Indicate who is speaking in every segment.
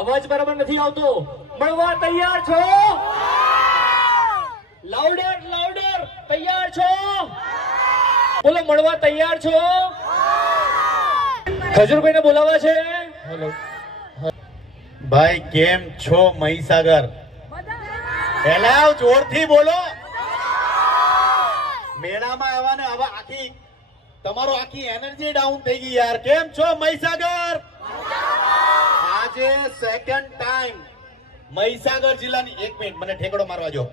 Speaker 1: અવાજ બરાબર નથી આવતો. મળવા તૈયાર છો? લાઉડર લાઉડર તૈયાર છો? બોલો મળવા તૈયાર છો? ખજૂરભાઈને બોલાવા છે?
Speaker 2: હેલો ભાઈ કેમ છો મહીસાગર? પેલા જોરથી બોલો. મેળામાં આવવાને હવે આખી તમારો આખી એનર્જી ડાઉન થઈ ગઈ યાર. કેમ છો મહીસાગર? આજે સેકન્ડ ટાઈમ મહીસાગર જિલ્લાની એક મિનિટ મને ઠેકડો મારવા જો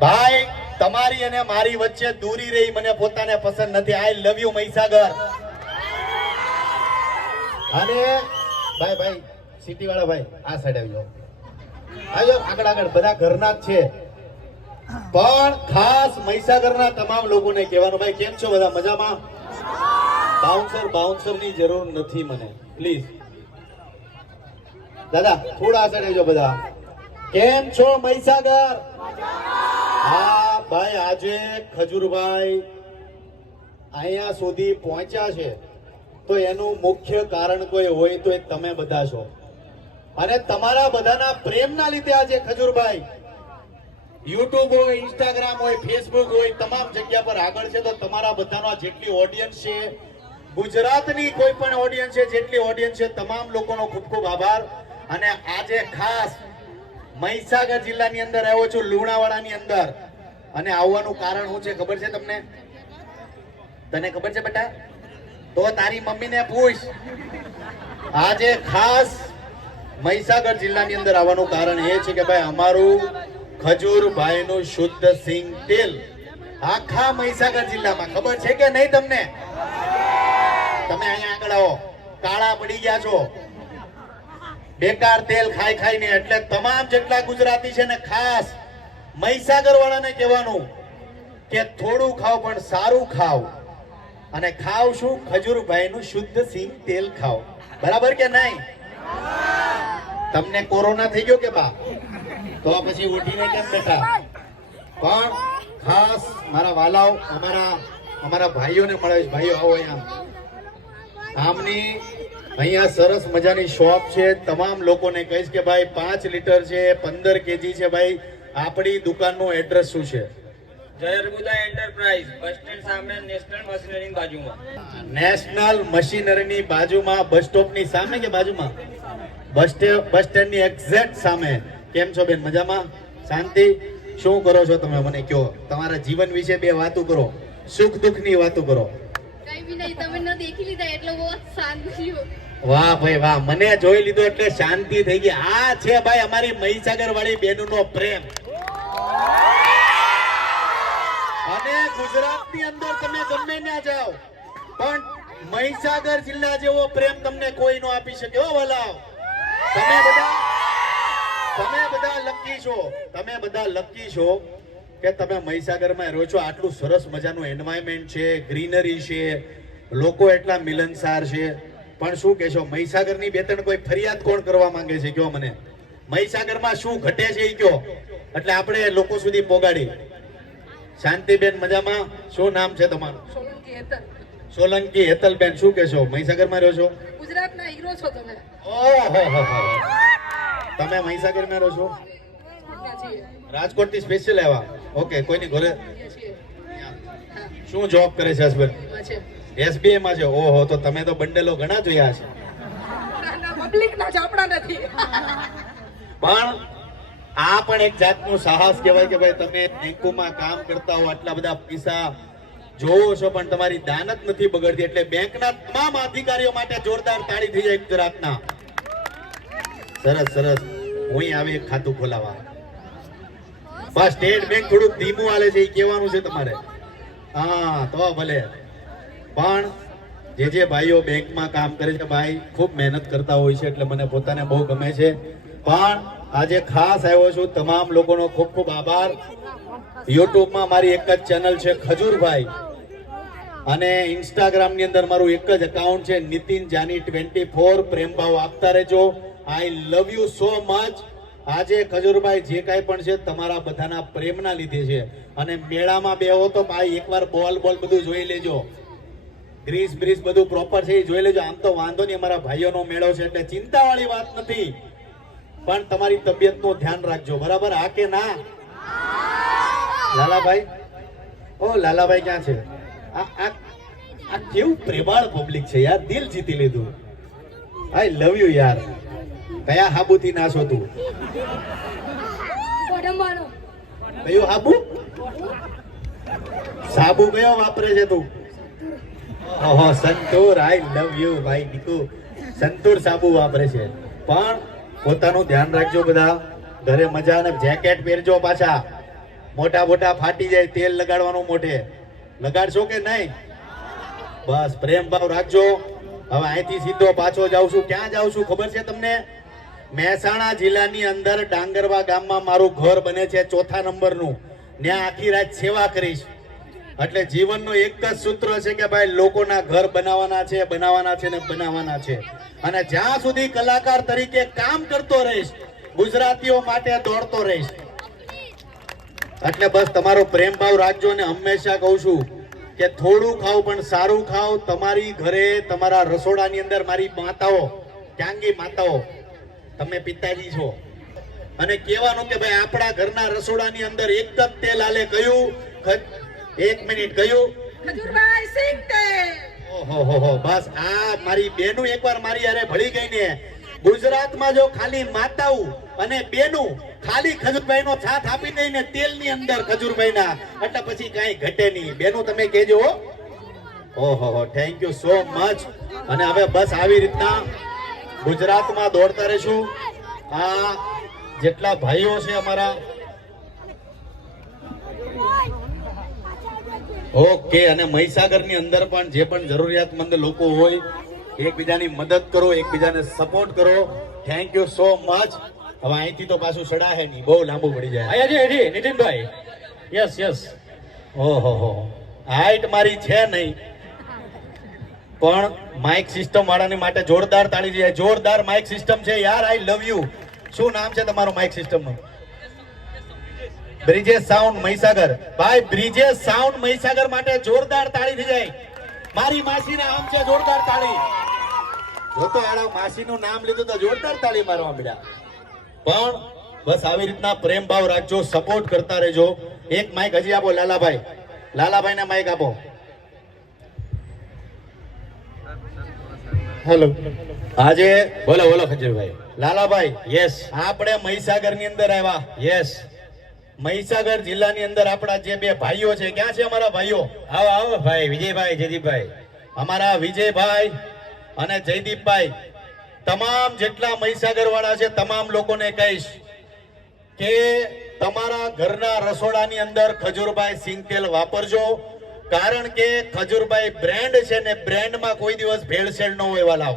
Speaker 2: ભાઈ, તમારી અને મારી વચ્ચે દૂરી રહી, મને પોતાને પસંદ નથી. I love you Mahisagar. અને ભાઈ ભાઈ સિટી વાળા ભાઈ, આ સાઈડ આવી જાઓ આગળ આગળ, બધા ઘરના જ છે. પણ ખાસ મહીસાગરના તમામ લોકોને કહેવાનું, ભાઈ, કેમ છો બધા? મજામાં? બાઉન્સર બાઉન્સરની જરૂર નથી મને. પ્લીઝ દાદા, થોડા આ સાઈડ બધા. કેમ છો મહીસાગર? હા, ભાઈ, આજે ખજૂરભાઈ અહીંયા સુધી પહોંચ્યા છે. તો એનું મુખ્ય કારણ કોઈ હોય તો એ તમે બધા છો. અને તમારા બધાના પ્રેમના લીધે આજે ખજૂરભાઈ. યુટ્યુબ હોય ઇન્સ્ટાગ્રામ હોય ફેસબુક હોય, તમામ જગ્યા પર આગળ છે. તો તમારા બધાનો જેટલી ઓડિયન્સ છે ગુજરાતની કોઈ પણ ઓડિયન્સ છે, જેટલી ઓડિયન્સ છે, તમામ લોકોનો ખૂબ ખૂબ આભાર. અને આજે ખાસ મહીસાગર જિલ્લાની અંદર આવ્યો છું, લુણાવાડાની અંદર. અને આવવાનું કારણ શું છે, ખબર છે તમને? તને ખબર છે બેટા? તો તારી મમ્મીને પૂછ. આજે ખાસ મહીસાગર જિલ્લાની અંદર આવવાનું કારણ એ છે કે ભાઈ અમારું ખજૂરભાઈનું શુદ્ધ સિંગ તેલ આખા મહીસાગર જિલ્લામાં. ખબર છે કે નહીં તમને? તમે અહીંયા આગળ આવો. કાળા પડી ગયા છો. બેકાર તેલ ખાઈ ખાઈને એટલે તમામ જેટલા ગુજરાતી છે ને ખાસ મહીસાગર વાળાને કહેવાનું કે થોડું ખાવ પણ સારું ખાવ. અને ખાવ શું? ખજૂરભાઈ નું શુદ્ધ સિંહ તેલ ખાવ. બરાબર કે નહીં? તમને કોરોના થઈ ગયો કે બા? તો પછી ઉઠીને કેમ બેઠા? પણ ખાસ મારા વાલાઓ, અમારા અમારા ભાઈઓને મળે છે. ભાઈઓ, આવો અહીંયા. આમની અહીંયા સરસ મજાની શોપ છે. તમામ લોકોને કહીશ કે ભાઈ પાંચ લીટર છે પંદર કેજી છે ભાઈ. આપણી દુકાનનું એડ્રેસ શું છે?
Speaker 3: જયરબુદા એન્ટરપ્રાઇઝ બસ સ્ટેન્ડ સામે નેશનલ મશીનરી બાજુમાં.
Speaker 2: નેશનલ મશીનરીની બાજુમાં બસ સ્ટોપની સામે કે બાજુમાં? બસ બસ સ્ટેન્ડની એક્ઝેક્ટ સામે. કેમ છો બેન? મજામાં? શાંતિ? શું કરો છો તમે? મને કહો. તમારા જીવન વિશે બે વાતો કરો. સુખ દુઃખની વાતો કરો. વાહ ભાઈ વાહ, મને જોઈ લીધો એટલે શાંતિ થઈ ગઈ. આ છે ભાઈ અમારી મહીસાગર વાળી બેનનો પ્રેમ. અને ગુજરાતની અંદર તમે ગમે ના જાઓ, પણ મહીસાગર જિલ્લા જેવો પ્રેમ તમને કોઈ નો આપી શકે. હો વલાવ, તમે બધા તમે બધા લકી છો, તમે બધા લકી છો કે તમે મહીસાગરમાં રહો છો. આટલું સરસ મજાનું એન્વાયરમેન્ટ છે ગ્રીનરી છે લોકો એટલા મિલનસાર છે. પણ શું કહેશો મહીસાગરની બે ત્રણ કોઈ ફરિયાદ કોણ કરવા માંગે છે કયો મને. મહીસાગરમાં શું ઘટે છે એ કયો એટલે આપણે લોકો સુધી પોગાડી. શાંતિબેન મજામાં? શું નામ છે તમારું?
Speaker 4: સોલંકી
Speaker 2: હેતલબેન શું કહેશો? મહીસાગરમાં રહો છો?
Speaker 4: ગુજરાતના હીરો છો તમે.
Speaker 2: ઓહો તમે મહીસાગરમાં રહો છો? રાજકોટથી સ્પેશિયલ આવ્યા. ઓકે કોઈની ઘરે? શું જોબ કરે છે હસબન્ડ? એસબીઆઈ માં છે. ઓહો તો તમે તો બંડેલો ઘણા જોયા છે.
Speaker 4: પબ્લિક ના આપણા નથી.
Speaker 2: પણ આ પણ એક જાતનું સાહસ કહેવાય કે ભાઈ તમે બેંકોમાં કામ કરતા હો આટલા બધા પૈસા જોવો છો પણ તમારી દાનત નથી બગડતી. એટલે બેંકના તમામ અધિકારીઓ માટે જોરદાર તાળી થઈ જાય ગુજરાતના. સરસ સરસ. હું આવે એક ખાતું ખોલાવા. બસ સ્ટેટ બેંક થોડુંક ધીમું હાલે છે એ કહેવાનું છે તમારે. હા તો ભલે. પણ જે જે ભાઈઓ બેંકમાં કામ કરે છે, ભાઈ ખૂબ મહેનત કરતા હોય છે, એટલે મને પોતાને બહુ ગમે છે. પણ આજે ખાસ આવ્યો છું, તમામ લોકોનો ખૂબ ખૂબ આભાર. યુટ્યુબમાં મારી એક જ ચેનલ છે, ખજૂરભાઈ. અને ઇન્સ્ટાગ્રામની અંદર મારું એક જ એકાઉન્ટ છે, નીતિન જાની ટ્વેન્ટી ફોર. પ્રેમભાવ આપતા રહેજો. I love you so much આજે ખજૂરભાઈ જે કાંઈ પણ છે, તમારા બધાના પ્રેમના લીધે છે. અને મેળામાં બેહો તો ભાઈ એકવાર બોલ બોલ બધું જોઈ લેજો. ગ્રીસ બ્રીસ બધું પ્રોપર છે, એ જોઈ લેજો. આમ તો વાંધો નહીં, અમારા ભાઈઓનો મેળો છે એટલે ચિંતાવાળી વાત નથી. પણ તમારી તબિયતનું ધ્યાન રાખજો, બરાબર? આ કે ના? લાલાભાઈ? ઓ, લાલાભાઈ ક્યાં છે? આ આ આ કેવું પ્રેમાળ પબ્લિક છે યાર, દિલ જીતી લીધું. આઈ લવ યુ યાર. કયા હાબુથી નાશો તું? કયું હાબુ? સાબુ કયો વાપરે છે તું? ઓહો સંતૂર આઈ લવ યુ ભાઈ નીકુ સંતૂર સાબુ વાપરે છે. પણ પોતાનું ધ્યાન રાખજો બધા. ઘરે મજા અને જેકેટ પહેરજો પાછા. મોટા મોટા ફાટી જાય, તેલ લગાડવાનું મોઢે. લગાડશો કે નહીં? બસ, પ્રેમ ભાવ રાખજો. હવે અહીંથી સીધો પાછો જાઉં છું. ક્યાં જાઉં છું ખબર છે તમને? મહેસાણા જિલ્લાની અંદર ડાંગરવા ગામમાં મારું ઘર બને છે ચોથા નંબરનું. ત્યાં આખી રાત સેવા કરીશ. એટલે જીવનનો એક જ સૂત્ર છે કે ભાઈ લોકોના ઘર બનાવવાના છે બનાવવાના છે ને બનાવવાના છે. અને જ્યાં સુધી કલાકાર તરીકે કામ કરતો રહીશ, ગુજરાતીઓ માટે દોડતો રહીશ. એટલે બસ તમારો પ્રેમ ભાવ રાખજો અને હંમેશા કહું છું કે થોડું ખાવ પણ સારું ખાઓ તમારી ઘરે તમારા રસોડાની અંદર મારી માતાઓ, ક્યાંગી માતાઓ, તમે પિતાજી છો. અને કહેવાનું કે ભાઈ આપણા ઘરના રસોડાની અંદર એક જ તેલ આલે ખ- એક મિનિટ કયું
Speaker 4: ખજુરભાઈ સિંગ તે
Speaker 2: ઓહો બસ આ મારી બેનું એકવાર મારી યારે ભળી ગઈ ને. ગુજરાતમાં જો ખાલી માતાઓ અને બેનું ખાલી ખજુરભાઈ નો સાથ આપી દઈ ને તેલની અંદર ખજુરભાઈ ના એટલે પછી કઈ ઘટે નહીં. બેનું તમે કેજો હો. ઓહો હો થેન્ક યુ સો મચ અને હવે બસ આવી રીતના ગુજરાતમાં દોડતા રહીશું. આ જેટલા ભાઈઓ છે અમારા ઓકે અને મહીસાગરની અંદર પણ જે પણ જરૂરિયાતમંદ લોકો હોય એકબીજાની મદદ કરો એકબીજાને સપોર્ટ કરો. થેન્ક યુ સો મચ હવે અહીંથી તો પાછું સડાહે નહીં. બહુ લાંબુ પડી જાય.
Speaker 1: અહીંયા જી હજી નીતિનભાઈ. યસ યસ
Speaker 2: ઓહો હો. હાઈટ મારી છે નહીં. પણ માઇક સિસ્ટમ વાળાની માટે જોરદાર તાળી જાય જોરદાર માઇક સિસ્ટમ છે. યાર આઈ લવ યુ શું નામ છે તમારું માઇક સિસ્ટમનું? બ્રિજેશ સાઉન્ડ મહીસાગર. ભાઈ બ્રિજેશ સાઉન્ડ મહીસાગર માટે જોરદાર તાળી થઈ જાય. મારી માસીના નામ છે જોરદાર તાળી. જોતો તો માસી માસીનું નામ લીધું તો જોરદાર તાળી મારવા મળ્યા પણ બસ આવી રીતના પ્રેમ ભાવ રાખજો સપોર્ટ કરતા રહેજો. એક માઇક હજી આપો લાલાભાઈ. લાલાભાઈ ને માઇક આપો. હેલો આજે
Speaker 1: બોલો બોલો ખજૂરભાઈ
Speaker 2: લાલાભાઈ
Speaker 1: યસ
Speaker 2: આપણે મહીસાગરની અંદર આવ્યા.
Speaker 1: યસ
Speaker 2: મહીસાગર જિલ્લાની અંદર આપણા જે બે ભાઈઓ છે ક્યાં છે અમારા ભાઈઓ?
Speaker 1: આવો આવો ભાઈ વિજયભાઈ જયદીપભાઈ.
Speaker 2: અમારા વિજયભાઈ અને જયદીપભાઈ. તમામ જેટલા મહીસાગર વાળા છે તમામ લોકોને કહીશ કે તમારા ઘરના રસોડાની અંદર ખજૂરભાઈ સિંગતેલ વાપરજો કારણ કે ખજૂરભાઈ બ્રેન્ડ છે ને બ્રેન્ડમાં કોઈ દિવસ ભેળસેળ ન હોય એવા વાલાઓ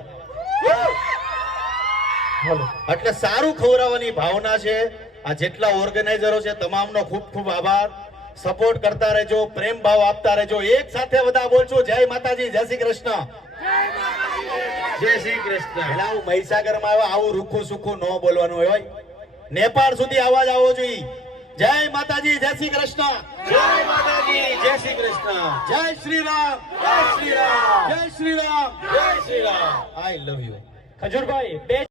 Speaker 2: એટલે સારું ખવડાવવાની ભાવના છે આ જેટલા ઓર્ગેનાઇઝરો છે તમામનો ખૂબ ખૂબ આભાર. સપોર્ટ કરતા રહેજો પ્રેમ ભાવ આપતા રહેજો. એક સાથે બધા બોલજો જય માતાજી જય શ્રી કૃષ્ણ.
Speaker 1: જય શ્રી કૃષ્ણ.
Speaker 2: એટલે હું મહીસાગરમાં આવ્યો આવું રૂખું સુખું ન બોલવાનું હોય. નેપાળ સુધી અવાજ આવવો જોઈએ. જય માતાજી જય શ્રી કૃષ્ણ.
Speaker 1: જય માતાજી જય શ્રી કૃષ્ણ.
Speaker 2: જય શ્રી રામ. જય શ્રી રામ. જય શ્રી રામ.
Speaker 1: જય Shri Ram.
Speaker 2: I love you
Speaker 1: Khajurbhai બે